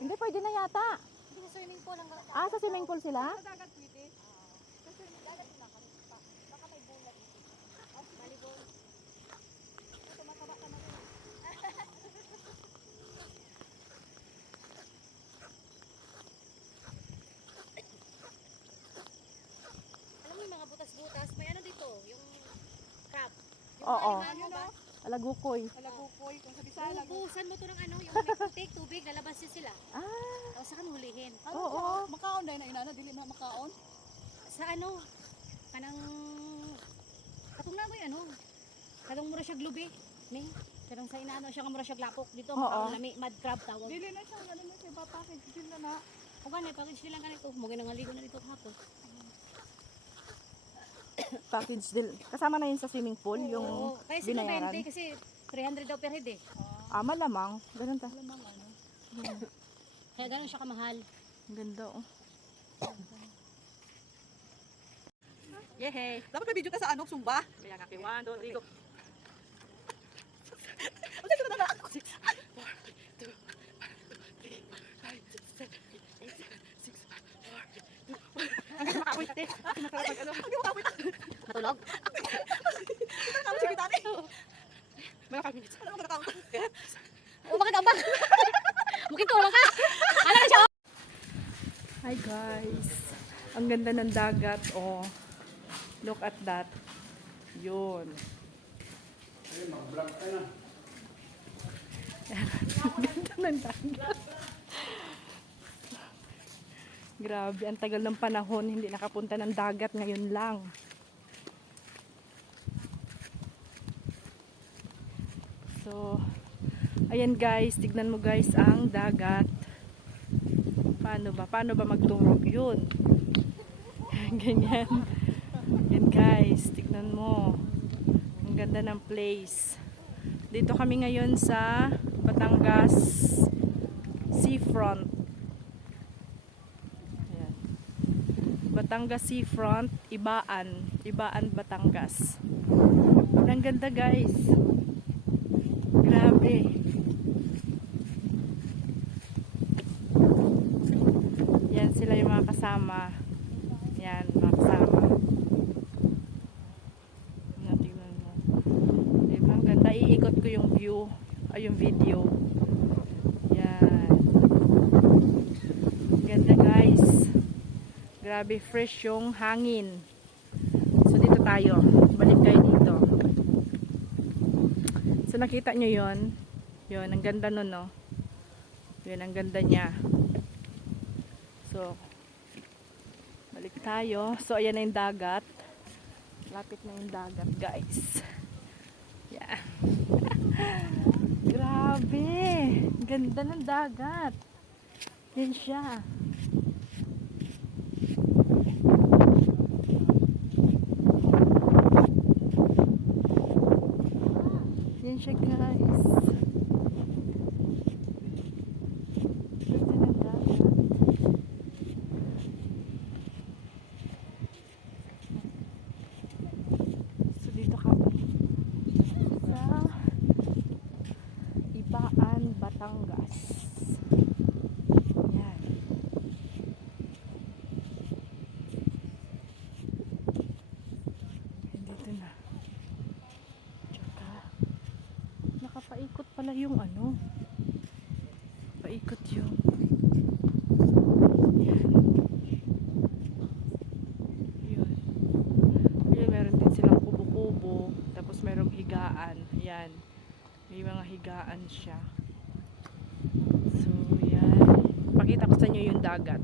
Hindi, pwede na yata. Hindi sa swimming pool ang Ah, sa swimming pool sila? Sa dagat pwede. Sa swimming dagat na kami. Baka may bulag dito. Malibol. Tumataba ka na rin. Alam mo yung mga butas-butas, may ano dito, yung crab. Yung Oo. ano ba? Alagukoy. Alagukoy. Kung sa Bisaya, alagukoy. Buhusan mo to ng ano, yung may putik, tubig, lalabas yun sila. Ah, Tapos saka hulihin. oo. Makaon dahil na inana, dili makaon. Sa ano, kanang, katong na mo yung ano, katong mura siya glubi, may, kanang sa inaano siya nga mura siya glapok, dito, Oo. lami, mud crab tawag. Dili na siya, ano na siya, package din na na. O ganit, package nilang ganito, mugin nang aligo na dito hapon. Package deal. Kasama na yun sa swimming pool, yung Oo, kaya sila binayaran. 20 kasi 300 daw per head eh. Ah, malamang. Ganun ta. Lamang ano. Kaya ganun siya kamahal. Ang ganda, oh. Yehey! Dapat may video ka sa ano, Sumba. Kaya nga, 1, 2, 3, go. Ano siya na na? Ang ganda makakawit, ate. Kinakarapan, ano. Hindi mo kapit. Matulog? Kamo siya kita ni. Mga 5 minutes. Ano mo nakakaon? O bakit ambak? Mungkin tulong ka? Ano na siya? Hi guys. Ang ganda ng dagat, oh. Look at that. Yun. Ay, mag-vlog ka na. Ang ganda ng dagat. Grabe, ang tagal ng panahon, hindi nakapunta ng dagat, ngayon lang. So, ayan guys, tignan mo guys ang dagat. Paano ba magturog yun? Ganyan. Yan guys, tignan mo. Ang ganda ng place. Dito kami ngayon sa Batangas Seafront. Ayan. Batangas Seafront, Ibaan, Batangas. Ang ganda guys. Grabe. Yan sila yung mga kasama. Yan, mga kasama. Yan, tingnan mo. Diba? Ang ganda. Iikot ko yung view. Ay, yung video. Yan. Ganda guys. Grabe, fresh yung hangin. So, dito tayo. Balik tayo dito. So, nakita nyo yun. Yun, ang ganda nun, no? Yun, ang ganda niya. So, balik tayo. So, ayan na yung dagat. Lapit na yung dagat, guys. Yeah. Grabe! Ganda ng dagat. Yan siya. Yan siya, guys. Ganda ng dagat. So, dito kami sa Ibaan, Batangas. Yan. Dito na. Tsaka, nakapaikot pala yung ano. Paikot yung. Yan. Yun. Ayun, meron din silang kubo-kubo. Tapos merong higaan. Yan. May mga higaan siya. So, yan. Pakita ko sa inyo yung dagat.